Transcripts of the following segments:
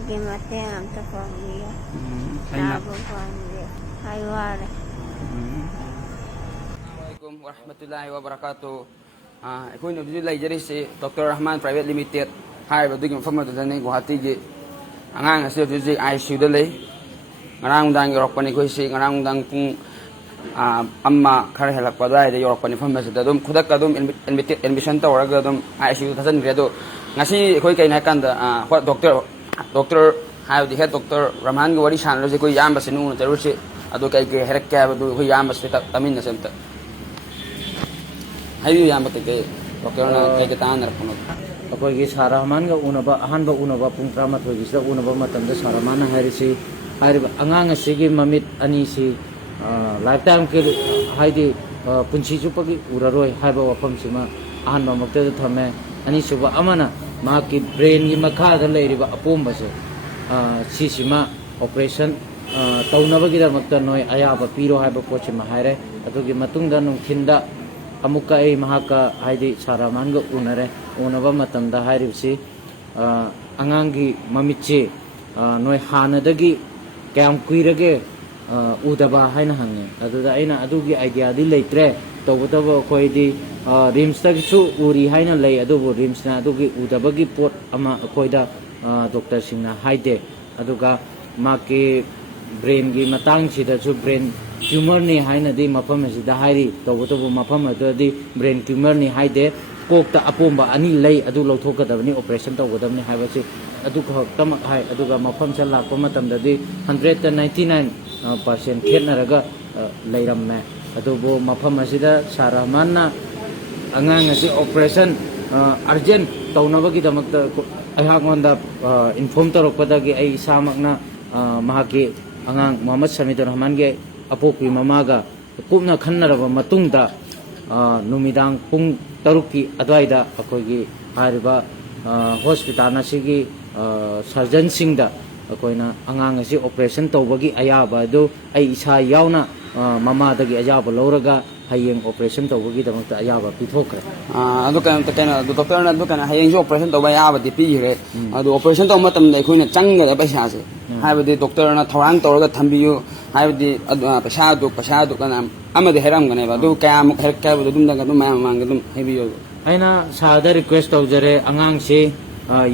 ꯑꯩꯒꯤ ꯃꯇꯦꯡ ꯑꯝꯇ ꯄꯥꯡꯕꯤꯌꯨ ꯅꯥꯕ ꯄꯥꯡꯕꯤꯌꯨ ꯑꯩ ꯋꯥꯔꯦ Assalamualaikum warahmatullahi wabarakatuh. Aikoina hꯧꯖꯤꯛ ꯂꯩꯖꯔꯤꯁꯤ ꯗꯣꯛꯇꯔ ꯔꯍꯃꯥꯟ ꯄ꯭ꯔꯥꯏꯚꯦꯠ ꯂꯤꯃꯤꯇꯦꯗ ꯍꯥꯏꯔꯤꯕꯗꯨꯒꯤ ꯃꯐꯝ ꯑꯗꯨꯗꯅꯤ ꯒꯨꯋꯥꯍꯥꯇꯤꯒꯤ ꯑꯉꯥꯡ ꯑꯁꯤ ꯍꯧꯖꯤꯛ ICUꯗ ꯂꯩ ꯉꯔꯥꯡ ꯅꯨꯡꯗꯥꯡ ꯌꯧꯔꯛꯄꯅꯤ ꯑꯩꯈꯣꯏꯁꯤ ꯉꯔꯥꯡ ꯅꯨꯡꯗꯥꯡ ꯄꯨꯡ ꯑꯃ ꯈꯔ ꯍꯦꯜꯂꯛꯄ ꯑꯗꯨꯋꯥꯏꯗ ꯌꯧꯔꯛꯄꯅꯤ ꯃꯐꯝ ꯑꯁꯤꯗ ꯑꯗꯨꯝ ꯈꯨꯗꯛꯇ ꯑꯗꯨꯝ ꯑꯦꯗꯃꯤꯁꯟ ꯇꯧꯔꯒ ꯑꯗꯨꯝ ICUꯗ ꯊꯥꯖꯤꯟꯈ꯭ꯔꯦ ꯑꯗꯣ ꯉꯁꯤ ꯑꯩꯈꯣꯏ ꯀꯩꯅꯣ ꯍꯥꯏꯀꯥꯟꯗ ꯍꯣꯏ ꯗꯣꯛꯇꯔ ꯍꯥꯏꯕꯗꯤ ꯍꯦꯗ ꯗꯣꯛꯇꯔ ꯔꯍꯃꯥꯟꯒ ꯋꯥꯔꯤ ꯁꯥꯟꯅꯔꯁꯤ ꯑꯩꯈꯣꯏ ꯏꯌꯥꯝꯕꯁꯤ ꯎꯅꯔꯨꯁꯤ ꯑꯗꯣ ꯀꯩ ꯍꯥꯏꯔꯛꯀꯦ ꯍꯥꯏꯕꯗꯨ ꯑꯩꯈꯣꯏ ꯏꯌꯥꯝꯕꯁꯤꯗ ꯇꯥꯃꯤꯟꯅꯁꯤ ꯑꯝꯇ ꯍꯥꯏꯕꯤꯌꯨ ꯏꯌꯥꯝꯕ ꯀꯩ ꯗꯣꯛꯇꯔꯅ ꯀꯩ ꯇꯥꯟꯅꯔꯛꯄꯅꯣ ꯑꯩꯈꯣꯏꯒꯤ ꯁꯥꯔ ꯔꯍꯃꯥꯟꯒ ꯑꯍꯥꯟꯕ ꯎꯅꯕ ꯄꯨꯡ 11ꯒꯤꯁꯤꯗ ꯎꯅꯕ ꯃꯇꯝꯗ ꯁꯥꯔ ꯔꯍꯃꯥꯟꯅ ꯍꯥꯏꯔꯤꯁꯤ ꯍꯥꯏꯔꯤꯕ ꯑꯉꯥꯡ ꯑꯁꯤꯒꯤ ꯃꯃꯤꯠ ꯑꯅꯤꯁꯤ ꯂꯥꯏꯐꯇꯥꯏꯝꯒꯤ ꯍꯥꯏꯗꯤ ꯄꯨꯟꯁꯤ ꯆꯨꯞꯄꯒꯤ ꯎꯔꯔꯣꯏ ꯍꯥꯏꯕ ꯋꯥꯐꯝꯁꯤꯃ ꯑꯍꯥꯟꯕꯃꯛꯇꯗ ꯊꯝꯃꯦ ꯑꯅꯤꯁꯨꯕ ꯑꯃꯅ ꯃꯍꯥꯛꯀꯤ ꯕ꯭ꯔꯦꯟꯒꯤ ꯃꯈꯥꯗ ꯂꯩꯔꯤꯕ ꯑꯄꯣꯝꯕꯁꯦ ꯁꯤꯁꯤꯃ ꯑꯣꯄꯔꯦꯁꯟ ꯇꯧꯅꯕꯒꯤꯗꯃꯛꯇ ꯅꯣꯏ ꯑꯌꯥꯕ ꯄꯤꯔꯣ ꯍꯥꯏꯕ ꯄꯣꯠꯁꯤꯃ ꯍꯥꯏꯔꯦ ꯑꯗꯨꯒꯤ ꯃꯇꯨꯡꯗ ꯅꯨꯡꯊꯤꯟꯗ ꯑꯃꯨꯛꯀ ꯑꯩ ꯃꯍꯥꯛꯀ ꯍꯥꯏꯗꯤ ꯁꯥꯔ ꯔꯍꯃꯥꯟꯒ ꯎꯅꯕ ꯃꯇꯝꯗ ꯍꯥꯏꯔꯤꯕꯁꯤ ꯑꯉꯥꯡꯒꯤ ꯃꯃꯤꯠꯁꯤ ꯅꯣꯏ ꯍꯥꯟꯅꯗꯒꯤ ꯀꯌꯥꯝ ꯀꯨꯏꯔꯒꯦ ꯎꯗꯕ ꯍꯥꯏꯅ ꯍꯪꯉꯦ ꯑꯗꯨꯗ ꯑꯩꯅ ꯑꯗꯨꯒꯤ ꯑꯥꯏꯗꯤꯌꯥꯗꯤ ꯂꯩꯇ꯭ꯔꯦ ꯇꯧꯕꯇꯕꯨ ꯑꯩꯈꯣꯏꯗꯤ ꯔꯤꯝꯁꯇꯒꯤꯁꯨ ꯎꯔꯤ ꯍꯥꯏꯅ ꯂꯩ ꯑꯗꯨꯕꯨ ꯔꯤꯝꯁꯅ ꯑꯗꯨꯒꯤ ꯎꯗꯕꯒꯤ ꯄꯣꯠ ꯑꯃ ꯑꯩꯈꯣꯏꯗ ꯗꯣꯛꯇꯔꯁꯤꯡꯅ ꯍꯥꯏꯗꯦ ꯑꯗꯨꯒ ꯃꯥꯒꯤ ꯕ꯭ꯔꯦꯟꯒꯤ ꯃꯇꯥꯡꯁꯤꯗꯁꯨ ꯕ꯭ꯔꯦꯟ ꯇ꯭ꯌꯨꯃꯔꯅꯤ ꯍꯥꯏꯅꯗꯤ ꯃꯐꯝ ꯑꯁꯤꯗ ꯍꯥꯏꯔꯤ ꯇꯧꯕꯇꯕꯨ ꯃꯐꯝ ꯑꯗꯨꯗꯤ ꯕ꯭ꯔꯦꯟ ꯇ꯭ꯌꯨꯃꯔꯅꯤ ꯍꯥꯏꯗꯦ ꯀꯣꯛꯇ ꯑꯄꯣꯝꯕ ꯑꯅꯤ ꯂꯩ ꯑꯗꯨ ꯂꯧꯊꯣꯛꯀꯗꯕꯅꯤ ꯑꯣꯄꯔꯦꯁꯟ ꯇꯧꯒꯗꯕꯅꯤ ꯍꯥꯏꯕꯁꯤ ꯑꯗꯨ ꯈꯛꯇꯃꯛ ꯍꯥꯏ ꯑꯗꯨꯒ ꯃꯐꯝꯁꯤꯗ ꯂꯥꯛꯄ ꯃꯇꯝꯗꯗꯤ 199% ꯈꯦꯠꯅꯔꯒ ꯂꯩꯔꯝꯃꯦ ꯑꯗꯨꯕꯨ ꯃꯐꯝ ꯑꯁꯤꯗ ꯁꯥꯔ ꯔꯍꯃꯥꯟꯅ ꯑꯉꯥꯡ ꯑꯁꯤ ꯑꯣꯄꯔꯦꯁꯟ ꯑꯔꯖꯦꯟ ꯇꯧꯅꯕꯒꯤꯗꯃꯛꯇ ꯑꯩꯍꯥꯛꯉꯣꯟꯗ ꯏꯟꯐꯣꯔꯝ ꯇꯧꯔꯛꯄꯗꯒꯤ ꯑꯩ ꯏꯁꯥꯃꯛꯅ ꯃꯍꯥꯛꯀꯤ ꯑꯉꯥꯡ ꯃꯣꯍꯃꯗ ꯁꯃꯤꯗꯨꯔ ꯔꯍꯃꯥꯟꯒꯤ ꯑꯄꯣꯛꯄꯤ ꯃꯃꯥꯒ ꯀꯨꯞꯅ ꯈꯟꯅꯔꯕ ꯃꯇꯨꯡꯗ ꯅꯨꯃꯤꯗꯥꯡ ꯄꯨꯡ 6ꯀꯤ ꯑꯗꯨꯋꯥꯏꯗ ꯑꯩꯈꯣꯏꯒꯤ ꯍꯥꯏꯔꯤꯕ ꯍꯣꯁꯄꯤꯇꯥꯜ ꯑꯁꯤꯒꯤ ꯁꯔꯖꯟꯁꯤꯡꯗ ꯑꯩꯈꯣꯏꯅ ꯑꯉꯥꯡ ꯑꯁꯤ ꯑꯣꯄꯔꯦꯁꯟ ꯇꯧꯕꯒꯤ ꯑꯌꯥꯕ ꯑꯗꯨ ꯑꯩ ꯏꯁꯥ ꯌꯥꯎꯅ ꯃꯃꯥꯗꯒꯤ ꯑꯌꯥꯕ ꯂꯧꯔꯒ ꯍꯌꯦꯡ ꯑꯣꯄꯔꯦꯁꯟ ꯇꯧꯕꯒꯤꯗꯃꯛꯇ ꯑꯌꯥꯕ ꯄꯤꯊꯣꯛꯈ꯭ꯔꯦ ꯑꯗꯨ ꯀꯩꯅꯣ ꯗꯣꯛꯇꯔꯅ ꯑꯗꯨ ꯀꯩꯅꯣ ꯍꯌꯦꯡꯁꯨ ꯑꯣꯄꯔꯦꯁꯟ ꯇꯧꯕ ꯑꯌꯥꯕꯗꯤ ꯄꯤꯈ꯭ꯔꯦ ꯑꯗꯨ ꯑꯣꯄꯔꯦꯁꯟ ꯇꯧꯕ ꯃꯇꯝꯗ ꯑꯩꯈꯣꯏꯅ ꯆꯪꯒꯗꯕ ꯄꯩꯁꯥꯁꯦ ꯍꯥꯏꯕꯗꯤ ꯗꯣꯛꯇꯔꯅ ꯊꯧꯔꯥꯡ ꯇꯧꯔꯒ ꯊꯝꯕꯤꯌꯨ ꯍꯥꯏꯕꯗꯤ ꯄꯩꯁꯥꯗꯨ ꯀꯅꯥ ꯑꯃꯗꯤ ꯍꯥꯏꯔꯝꯒꯅꯦꯕ ꯑꯗꯨ ꯀꯌꯥꯃꯨꯛ ꯍꯥꯏꯔꯛꯀꯦ ꯍꯥꯏꯕꯗꯨ ꯑꯗꯨꯝꯗꯪ ꯑꯗꯨꯝ ꯃꯌꯥꯝ ꯃꯃꯥꯡꯗ ꯑꯗꯨꯝ ꯍꯥꯏꯕꯤꯌꯨ ꯑꯩꯅ ꯁꯥꯔꯗ ꯔꯤꯀ꯭ꯋꯦꯁ ꯇꯧꯖꯔꯦ ꯑꯉꯥꯡꯁꯤ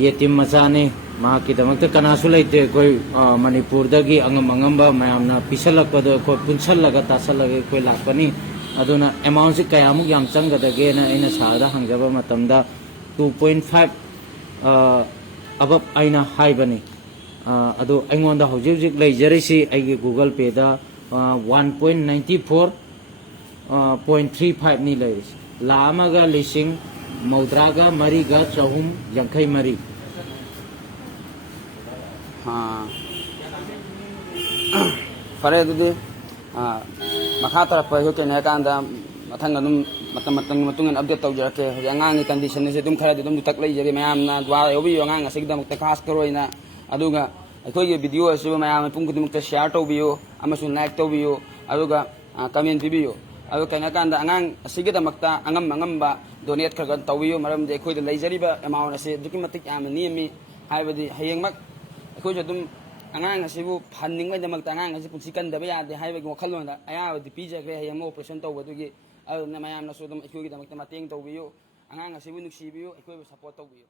ꯌꯦꯇꯤꯝ ꯃꯆꯥꯅꯤ ꯃꯍꯥꯛꯀꯤꯗꯃꯛꯇ ꯀꯅꯥꯁꯨ ꯂꯩꯇꯦ ꯑꯩꯈꯣই ꯃꯅꯤꯄꯨꯔꯗꯒꯤ ꯑꯉꯝꯕ ꯃꯌꯥꯝꯅ ꯄꯤꯁꯜꯂꯛꯄꯗ ꯑꯩꯈꯣꯏ ꯄꯨꯟꯁꯜꯂꯒ ꯇꯥꯁꯜꯂꯒ ꯑꯩꯈꯣꯏ ꯂꯥꯛꯄꯅꯤ ꯑꯗꯨꯅ ꯑꯦꯃꯥꯎꯟꯁꯤ ꯀꯌꯥꯃꯨꯛ ꯌꯥꯝ ꯆꯪꯒꯗꯒꯦꯅ ꯑꯩꯅ ꯁꯥꯔꯗ ꯍꯪꯖꯕ ꯃꯇꯝꯗ 2.5 ꯑꯕꯞ ꯑꯩꯅ ꯍꯥꯏꯕꯅꯤ ꯑꯗꯨ ꯑꯩꯉꯣꯟꯗ ꯍꯧꯖꯤꯛ ꯂꯩꯖꯔꯤꯁꯤ ꯑꯩꯒꯤ ꯒꯨꯒꯜ ꯄꯦꯗ 1.94.35 ꯅꯤ ꯂꯩꯔꯤꯁꯤ $1,33,384 ꯐꯔꯦ ꯑꯗꯨꯗꯤ ꯃꯈꯥ ꯇꯥꯔꯛꯄ ꯑꯩꯈꯣꯏ ꯀꯩꯅꯣ ꯍꯥꯏꯀꯥꯟꯗ ꯃꯊꯪ ꯑꯗꯨꯝ ꯃꯇꯝꯒꯤ ꯃꯇꯨꯡ ꯏꯟꯅ ꯑꯞꯗꯦꯠ ꯇꯧꯖꯔꯛꯀꯦ ꯍꯧꯖꯤꯛ ꯑꯉꯥꯡꯒꯤ ꯀꯟꯗꯤꯁꯟꯁꯦ ꯑꯗꯨꯝ ꯈꯔꯗꯤ ꯑꯗꯨꯝ ꯇꯛ ꯂꯩꯖꯔꯤ ꯃꯌꯥꯝꯅ ꯗꯨꯋꯥ ꯌꯧꯕꯤꯌꯨ ꯑꯉꯥꯡ ꯑꯁꯤꯒꯤꯗꯃꯛꯇ ꯈꯥꯁ ꯑꯣꯏꯅ ꯑꯗꯨꯒ ꯑꯩꯈꯣꯏꯒꯤ ꯚꯤꯗꯤꯑꯣ ꯑꯁꯤꯕꯨ ꯃꯌꯥꯝ ꯃꯤꯄꯨꯝ ꯈꯨꯗꯤꯡꯃꯛꯇ ꯁꯤꯌꯥꯔ ꯇꯧꯕꯤꯌꯨ ꯑꯃꯁꯨꯡ ꯂꯥꯏꯛ ꯇꯧꯕꯤꯌꯨ ꯑꯗꯨꯒ ꯀꯃꯦꯟ ꯄꯤꯕꯤꯌꯨ ꯑꯗꯨ ꯀꯩꯅꯣ ꯍꯥꯏꯀꯥꯟꯗ ꯑꯉꯥꯡ ꯑꯁꯤꯒꯤꯗꯃꯛꯇ ꯑꯉꯝꯕ ꯗꯣꯅꯦꯠ ꯈꯔ ꯇꯧꯕꯤꯌꯨ ꯃꯔꯝꯗꯤ ꯑꯩꯈꯣꯏꯗ ꯂꯩꯖꯔꯤꯕ ꯑꯦꯃꯥꯎꯟ ꯑꯁꯤ ꯑꯗꯨꯛꯀꯤ ꯃꯇꯤꯛ ꯌꯥꯝꯅ ꯅꯦꯝꯃꯤ ꯍꯥꯏꯕꯗꯤ ꯍꯌꯦꯡꯃꯛ ꯑꯩꯈꯣꯏꯁꯨ ꯑꯗꯨꯝ ꯑꯉꯥꯡ ꯑꯁꯤꯕꯨ ꯐꯍꯟꯅꯤꯡꯕꯒꯤꯗꯃꯛꯇ ꯑꯉꯥꯡ ꯑꯁꯤ ꯄꯨꯟꯁꯤ ꯀꯟꯗꯕ ꯌꯥꯗꯦ ꯍꯥꯏꯕꯒꯤ ꯋꯥꯈꯜꯂꯣꯟꯗ ꯑꯌꯥꯕꯗꯤ ꯄꯤꯖꯈ꯭ꯔꯦ ꯍꯌꯦꯡ ꯑꯃ ꯑꯣꯄꯔꯦꯁꯟ ꯇꯧꯕꯗꯨꯒꯤ ꯑꯗꯨꯅ ꯃꯌꯥꯝꯅꯁꯨ ꯑꯗꯨꯝ ꯑꯩꯈꯣꯏꯒꯤꯗꯃꯛꯇ ꯃꯇꯦꯡ ꯇꯧꯕꯤꯌꯨ ꯑꯉꯥꯡ ꯑꯁꯤꯕꯨ ꯅꯨꯡꯁꯤꯕꯤꯌꯨ ꯑꯩꯈꯣꯏꯕꯨ ꯁꯄꯣꯔꯠ ꯇꯧꯕꯤꯌꯨ